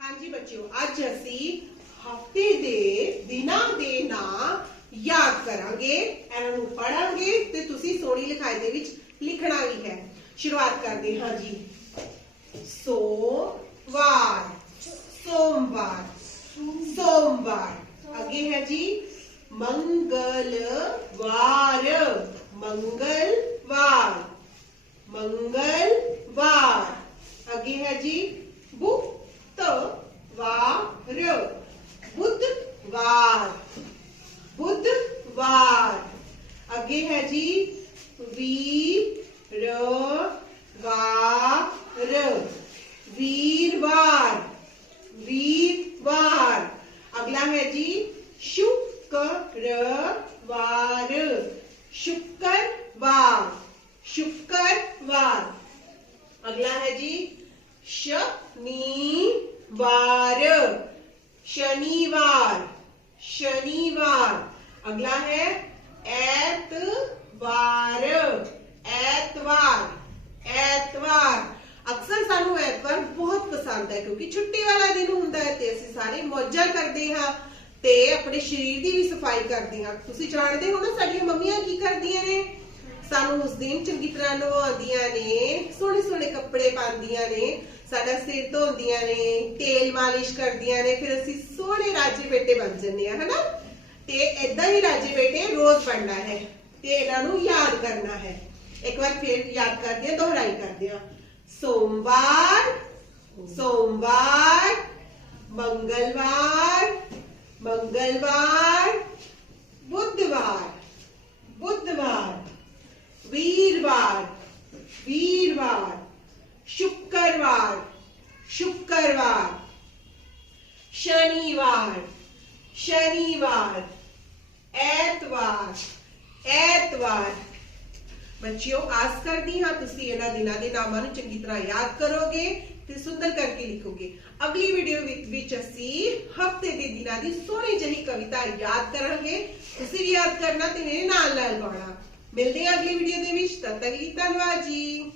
ਹਾਂਜੀ ਬੱਚਿਓ, ਅੱਜ ਅਸੀਂ ਹਫ਼ਤੇ ਦੇ ਦਿਨਾਂ ਦੇ ਨਾਂ ਯਾਦ ਕਰਾਂਗੇ, ਇਹਨਾਂ ਨੂੰ ਪੜਾਂਗੇ ਤੇ ਤੁਸੀਂ ਸੋਹਣੀ ਲਿਖਾਈ ਦੇ ਵਿੱਚ ਲਿਖਣਾ ਵੀ ਹੈ। ਸ਼ੁਰੂਆਤ ਕਰਦੇ ਹਾਂ ਜੀ। ਸੋਮਵਾਰ ਸੋਮਵਾਰ ਸੋਮਵਾਰ। ਅੱਗੇ ਹੈ ਜੀ, ਮੰਗਲਵਾਰ ਮੰਗਲਵਾਰ। आगे है जी। वी, र वीरवार वीरवार। अगला है जी, शुक्रवार। शुक्रवार शुक्रवार। अगला है जी, शनिवार। शनिवार शनिवार। अगला है ਐਤਵਾਰ। ਐਤਵਾਰ। ਐਤਵਾਰ। ਅਕਸਰ ਸਾਨੂੰ ਐਤਵਾਰ ਬਹੁਤ ਪਸੰਦ ਹੈ ਕਿਉਂਕਿ ਛੁੱਟੀ ਵਾਲਾ ਦਿਨ ਹੁੰਦਾ ਹੈ ਤੇ ਅਸੀਂ ਸਾਰੇ ਮੌਜਾਂ ਕਰਦੇ ਹਾਂ ਤੇ ਆਪਣੇ ਸਰੀਰ ਦੀ ਵੀ ਸਫ਼ਾਈ ਕਰਦੇ ਤੁਸੀਂ ਜਾਣਦੇ ਹੋ ਨਾ ਸਾਡੀਆਂ ਮੰਮੀਆਂ ਕੀ ਕਰਦੀਆਂ ਨੇ? ਸਾਨੂੰ ਉਸ ਦਿਨ ਚੰਗੀ ਤਰ੍ਹਾਂ ਨਵਾਉਂਦੀਆਂ ਨੇ, ਸੋਹਣੇ ਸੋਹਣੇ ਕੱਪੜੇ ਪਾਉਂਦੀਆਂ ਨੇ, ਸਾਡਾ ਸਿਰ ਧੋਂਦੀਆਂ ਨੇ, ਤੇਲ ਮਾਲਿਸ਼ ਕਰਦੀਆਂ ਨੇ, ਫਿਰ ਅਸੀਂ ਸੋਹਣੇ ਰਾਜੇ ਬੇਟੇ ਬਣ ਜੰਨੇ ਆ ਹਨਾ? ਤੇ ਇਦਾਂ ਹੀ ਰਾਜੇ ਬੇਟੇ ਰੋਜ਼ ਪੜਨਾ ਹੈ ਤੇ ਇਹਨਾਂ ਨੂੰ ਯਾਦ ਕਰਨਾ ਹੈ ਇੱਕ ਵਾਰ ਫਿਰ ਯਾਦ ਕਰਦੇ ਆ ਦੁਹਰਾਈ ਕਰਦੇ ਆ ਸੋਮਵਾਰ ਸੋਮਵਾਰ ਮੰਗਲਵਾਰ ਮੰਗਲਵਾਰ ਬੁੱਧਵਾਰ ਬੁੱਧਵਾਰ ਵੀਰਵਾਰ ਵੀਰਵਾਰ शुक्रवार शुक्रवार शनिवार शनिवार ਐਤਵਾਰ ਐਤਵਾਰ। ਬੱਚਿਓ, ਆਸ ਕਰਦੀ ਹਾਂ ਤੁਸੀਂ ਇਹਨਾਂ ਦਿਨਾਂ ਦੇ ਨਾਮਾਂ ਨੂੰ ਚੰਗੀ ਤਰ੍ਹਾਂ ਯਾਦ ਕਰੋਗੇ ਤੇ ਸੁੰਦਰ ਕਰਕੇ ਲਿਖੋਗੇ। ਅਗਲੀ ਵੀਡੀਓ ਵਿੱਚ ਅਸੀਂ ਹਫ਼ਤੇ ਦੇ ਦਿਨਾਂ ਦੀ ਸੋਹਣੀ ਜਿਹੀ ਕਵਿਤਾ ਯਾਦ ਕਰਾਂਗੇ। ਤੁਸੀਂ ਵੀ ਯਾਦ ਕਰਨਾ ਤੇ ਮੇਰੇ ਨਾਲ ਨਾਲ ਗਾਉਣਾ ਮਿਲਦੇ ਹਾਂ ਅਗਲੀ ਵੀਡੀਓ ਦੇ ਵਿੱਚ। ਤਦ ਤੱਕ ਲਈ ਧੰਨਵਾਦ ਜੀ।